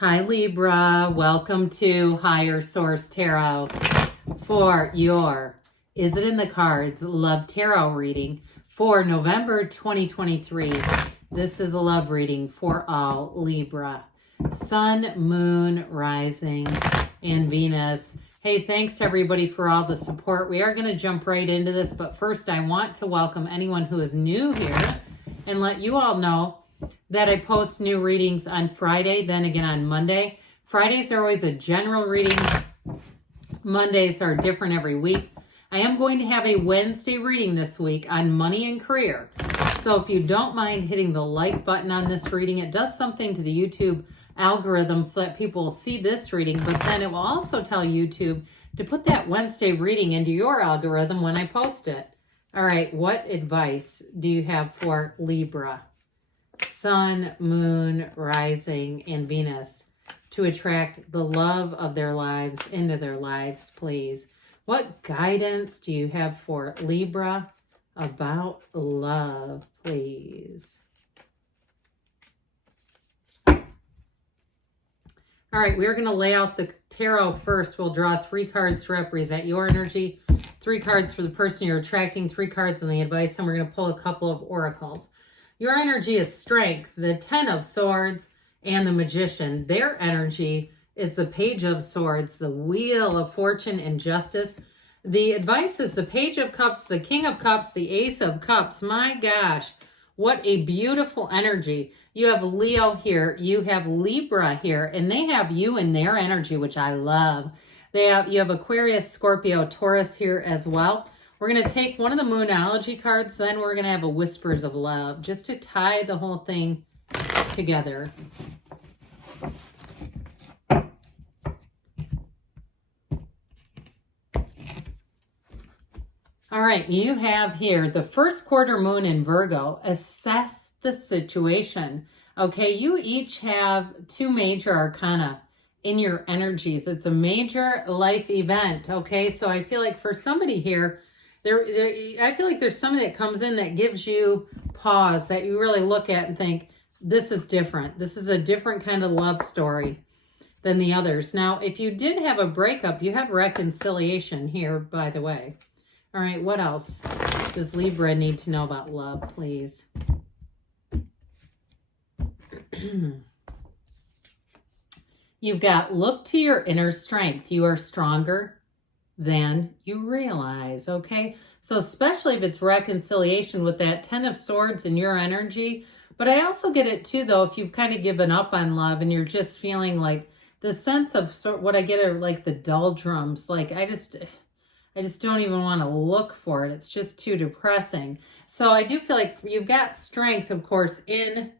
Hi Libra, welcome to Higher Source Tarot for your Is It in the Cards Love Tarot reading for November 2023. This is a love reading for all Libra. Sun, Moon, Rising, and Venus. Hey, thanks to everybody for all the support. We are going to jump right into this, but first I want to welcome anyone who is new here and let you all know that I post new readings on Friday, then again on Monday. Fridays are always a general reading. Mondays are different every week. I am going to have a Wednesday reading this week on money and career. So if you don't mind hitting the like button on this reading, it does something to the YouTube algorithm so that people will see this reading, but then it will also tell YouTube to put that Wednesday reading into your algorithm when I post it. All right, what advice do you have for Libra? Sun, Moon, Rising, and Venus to attract the love of their lives into their lives, please. What guidance do you have for Libra about love, please? All right, we're going to lay out the tarot first. We'll draw 3 cards to represent your energy, 3 cards for the person you're attracting, 3 cards on the advice, and we're going to pull a couple of oracles. Your energy is strength, the 10 of swords, and the magician. Their energy is the page of swords, the wheel of fortune and justice. The advice is the page of cups, the king of cups, the ace of cups. My gosh, what a beautiful energy. You have Leo here, you have Libra here, and they have you in their energy, which I love. You have Aquarius, Scorpio, Taurus here as well. We're going to take one of the Moonology cards, then we're going to have a Whispers of Love, just to tie the whole thing together. All right, you have here the first quarter moon in Virgo. Assess the situation. Okay, you each have 2 major arcana in your energies. It's a major life event. Okay, so I feel like for somebody here, I feel like there's somebody that comes in that gives you pause, that you really look at and think, this is different. This is a different kind of love story than the others. Now, if you did have a breakup, you have reconciliation here, by the way. All right, what else does Libra need to know about love, please? You've got, look to your inner strength. You are stronger than you realize, okay? So especially if it's reconciliation with that 10 of swords in your energy. But I also get it too, though, if you've kind of given up on love and you're just feeling like the sense of what I get are like the doldrums. Like I just don't even want to look for it. It's just too depressing. So I do feel like you've got strength, of course, in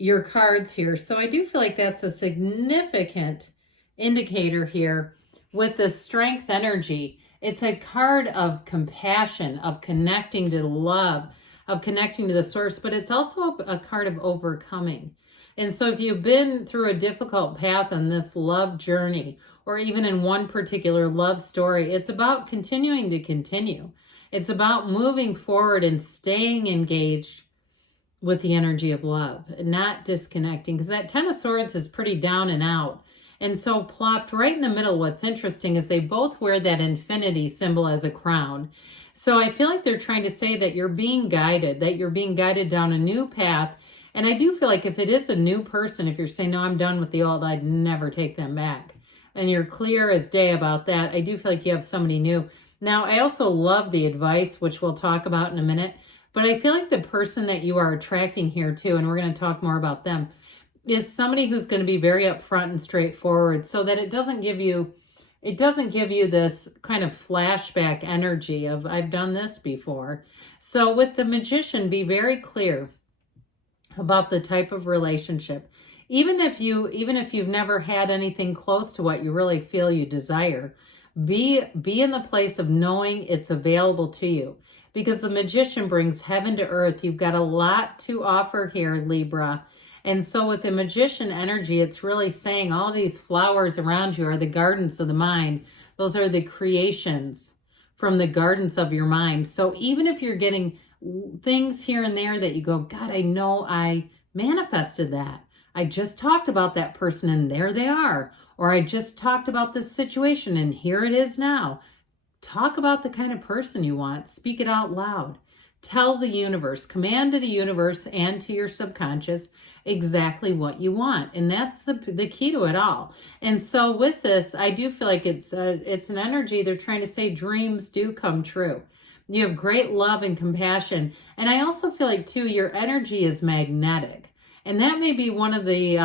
your cards here. So I do feel like that's a significant indicator here with the strength energy. It's a card of compassion, of connecting to love, of connecting to the source, but it's also a card of overcoming. And so if you've been through a difficult path on this love journey, or even in one particular love story, it's about continuing to continue. It's about moving forward and staying engaged with the energy of love, and not disconnecting, because that 10 of swords is pretty down and out. And so plopped right in the middle, what's interesting is they both wear that infinity symbol as a crown. So I feel like they're trying to say that you're being guided, down a new path. And I do feel like if it is a new person, if you're saying, no, I'm done with the old, I'd never take them back, and you're clear as day about that, I do feel like you have somebody new. Now, I also love the advice, which we'll talk about in a minute, but I feel like the person that you are attracting here too, and we're going to talk more about them, is somebody who's going to be very upfront and straightforward, so that it doesn't give you this kind of flashback energy of, I've done this before. So with the magician, be very clear about the type of relationship. Even if you've never had anything close to what you really feel you desire, be in the place of knowing it's available to you, because the magician brings heaven to earth. You've got a lot to offer here, Libra. And so with the magician energy, it's really saying all these flowers around you are the gardens of the mind. Those are the creations from the gardens of your mind. So even if you're getting things here and there that you go, God, I know I manifested that. I just talked about that person and there they are. Or I just talked about this situation and here it is now. Talk about the kind of person you want. Speak it out loud. Tell the universe, command to the universe and to your subconscious exactly what you want. And that's the key to it all. And so with this, I do feel like it's an energy. They're trying to say dreams do come true. You have great love and compassion. And I also feel like too, your energy is magnetic. And that may be one of the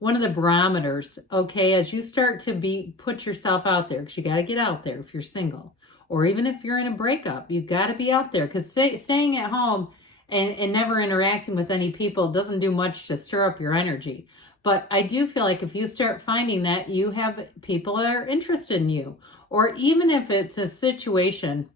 barometers, okay, as you start to put yourself out there, because you got to get out there if you're single, or even if you're in a breakup, you got to be out there, because staying at home and never interacting with any people doesn't do much to stir up your energy. But I do feel like if you start finding that you have people that are interested in you, or even if it's a situation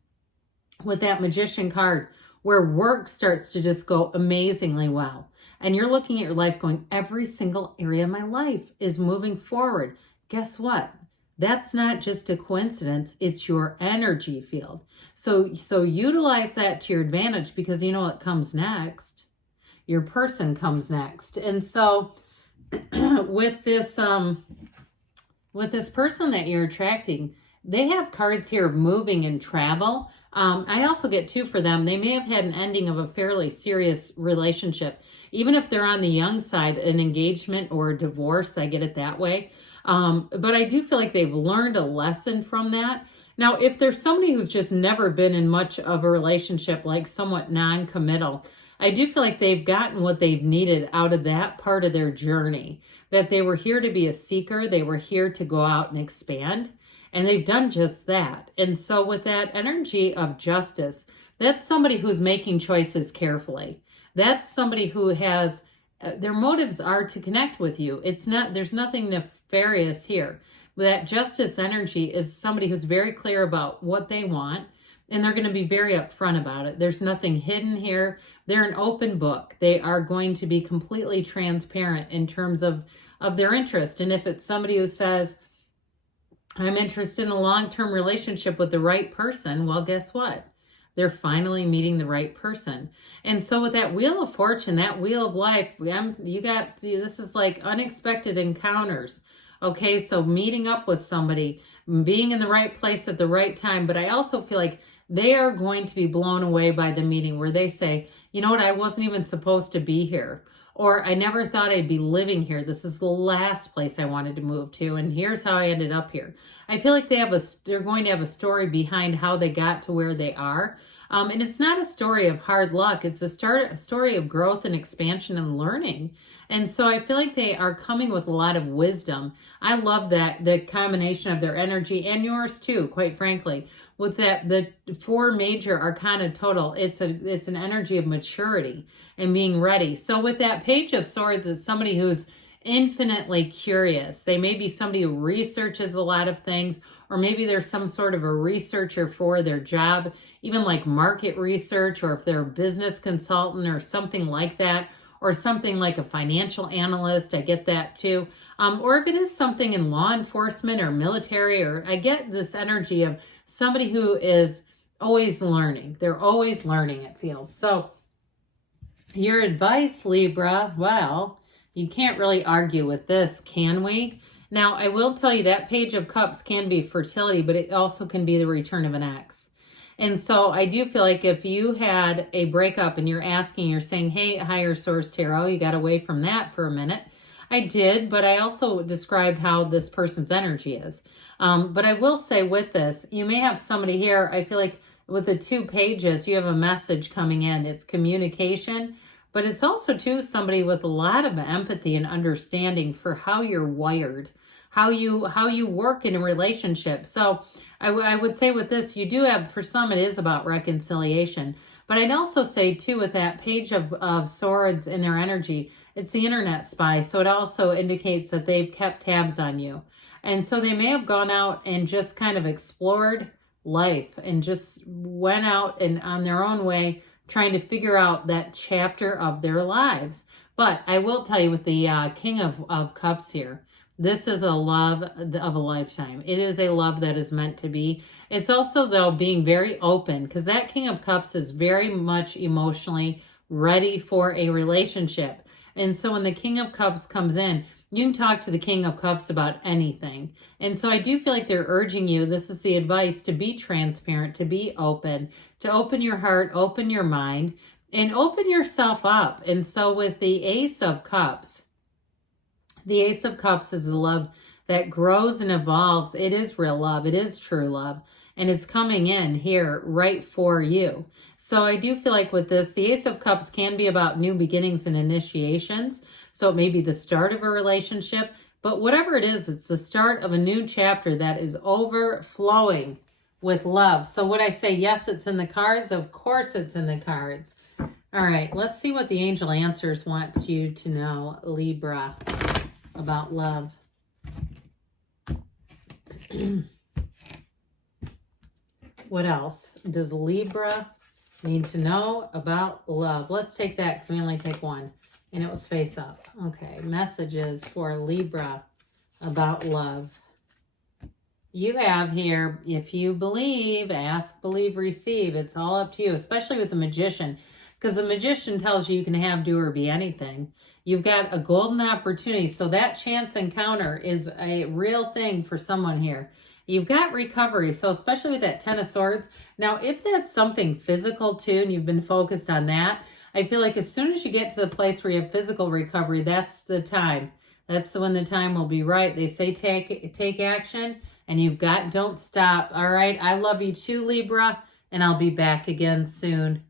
with that Magician card where work starts to just go amazingly well, and you're looking at your life going, every single area of my life is moving forward. Guess what? That's not just a coincidence. It's your energy field. So utilize that to your advantage, because you know what comes next? Your person comes next. And so with this person that you're attracting, they have cards here of moving and travel. I also get two for them. They may have had an ending of a fairly serious relationship. Even if they're on the young side, an engagement or a divorce, I get it that way. But I do feel like they've learned a lesson from that. Now, if there's somebody who's just never been in much of a relationship, like somewhat non-committal, I do feel like they've gotten what they've needed out of that part of their journey, that they were here to be a seeker. They were here to go out and expand. And they've done just that. And so with that energy of justice, that's somebody who's making choices carefully. That's somebody who has, their motives are to connect with you. There's nothing nefarious here. That justice energy is somebody who's very clear about what they want, and they're going to be very upfront about it. There's nothing hidden here. They're an open book. They are going to be completely transparent in terms of their interest. And if it's somebody who says, I'm interested in a long-term relationship with the right person, well, guess what? They're finally meeting the right person. And so with that Wheel of Fortune, that Wheel of Life, this is like unexpected encounters. Okay, so meeting up with somebody, being in the right place at the right time. But I also feel like they are going to be blown away by the meeting where they say, you know what, I wasn't even supposed to be here. Or I never thought I'd be living here. This is the last place I wanted to move to, and here's how I ended up here. I feel like they're going to have a story behind how they got to where they are. And it's not a story of hard luck. It's a story of growth and expansion and learning. And so I feel like they are coming with a lot of wisdom. I love that, the combination of their energy and yours too, quite frankly. With that, the 4 major arcana total, it's an energy of maturity and being ready. So with that Page of Swords, it's somebody who's infinitely curious. They may be somebody who researches a lot of things, or maybe they're some sort of a researcher for their job, even like market research, or if they're a business consultant or something like that, or something like a financial analyst. I get that too. Or if it is something in law enforcement or military, or I get this energy of somebody who is always learning. They're always learning, it feels. So your advice, Libra, well, you can't really argue with this, can we? Now, I will tell you that Page of Cups can be fertility, but it also can be the return of an ex. And so I do feel like if you had a breakup and you're saying, hey, higher source tarot, you got away from that for a minute. I did, but I also described how this person's energy is. But I will say with this, you may have somebody here, I feel like with the 2 pages, you have a message coming in. It's communication, but it's also too somebody with a lot of empathy and understanding for how you're wired, how you work in a relationship. So I would say with this, you do have, for some, it is about reconciliation. But I'd also say too, with that Page of Swords and their energy, it's the internet spy. So it also indicates that they've kept tabs on you. And so they may have gone out and just kind of explored life and just went out and on their own way, trying to figure out that chapter of their lives. But I will tell you with the King of Cups here, this is a love of a lifetime. It is a love that is meant to be. It's also, though, being very open, because that King of Cups is very much emotionally ready for a relationship. And so when the King of Cups comes in, you can talk to the King of Cups about anything. And so I do feel like they're urging you, this is the advice, to be transparent, to be open, to open your heart, open your mind, and open yourself up. And so with the Ace of Cups, the Ace of Cups is a love that grows and evolves. It is real love. It is true love. And it's coming in here right for you. So I do feel like with this, the Ace of Cups can be about new beginnings and initiations. So it may be the start of a relationship. But whatever it is, it's the start of a new chapter that is overflowing with love. So would I say, yes, it's in the cards? Of course it's in the cards. All right, let's see what the angel answers wants you to know, Libra, about love. What else does Libra need to know about love? Let's take that because we only take one. And it was face up. Okay, messages for Libra about love. You have here, if you believe, ask, believe, receive. It's all up to you, especially with the Magician. Because the Magician tells you can have, do, or be anything. You've got a golden opportunity. So that chance encounter is a real thing for someone here. You've got recovery. So especially with that Ten of Swords. Now, if that's something physical too, and you've been focused on that, I feel like as soon as you get to the place where you have physical recovery, that's the time. That's when the time will be right. They say take action, and you've got, don't stop. All right. I love you too, Libra, and I'll be back again soon.